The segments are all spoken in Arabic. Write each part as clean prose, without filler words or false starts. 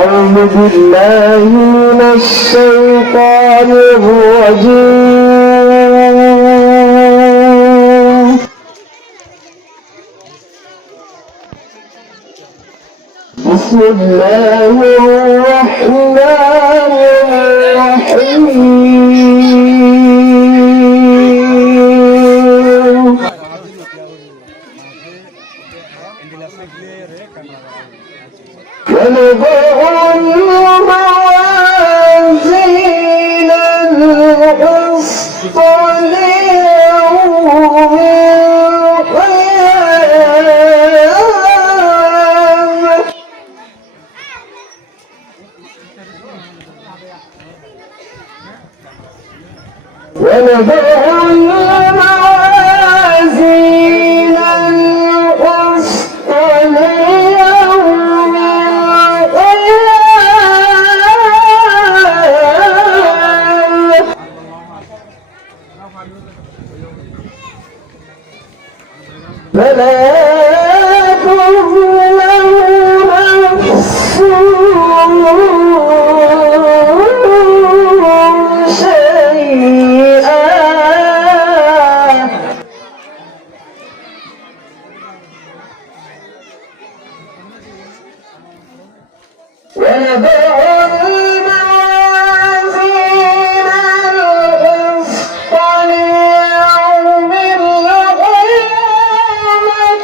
أعوذ بالله من الشيطان الرجيم. بسم الله الرحمن الرحيم. ونضع الموازين القسط ليوم القيامة فلا تظلم نفس شيئا ونضع الموازين القسط ليوم القيامة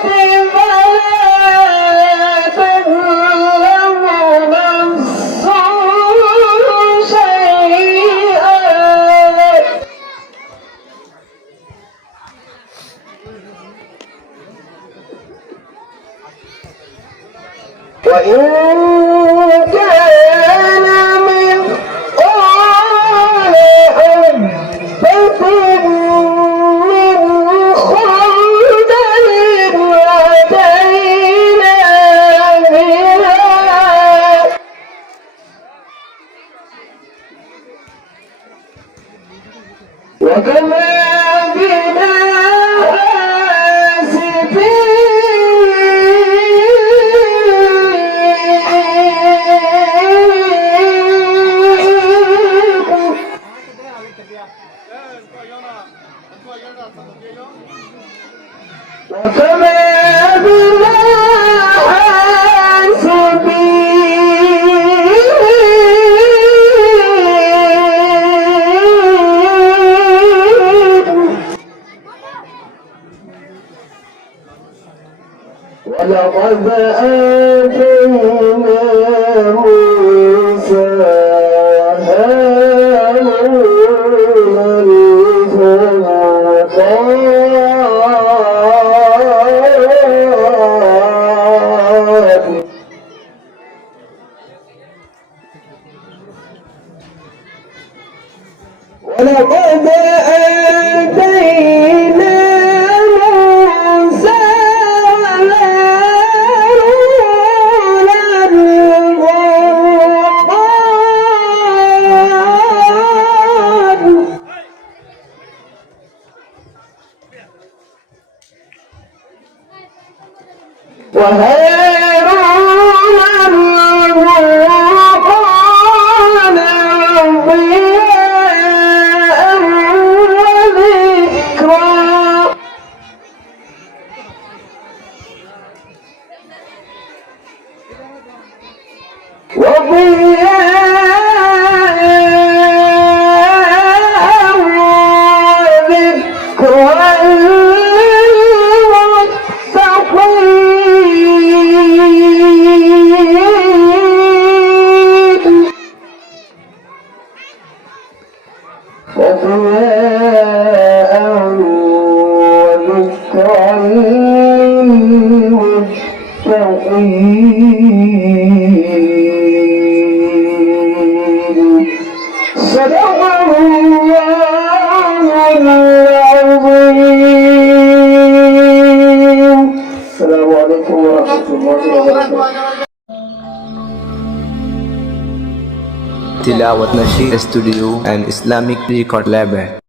فلا تظلم نفس شيئا وإن كان مثقال حبة من خردل أتينا بها وكفى بنا ولقد آتينا موسى وهارون الفرقان ولقد آتينا موسى وهارون الفرقان صدق الله العظيم. السلام عليكم ورحمة الله وبركاته. Tilawat Nasheed Studio and Islamic Record Lab.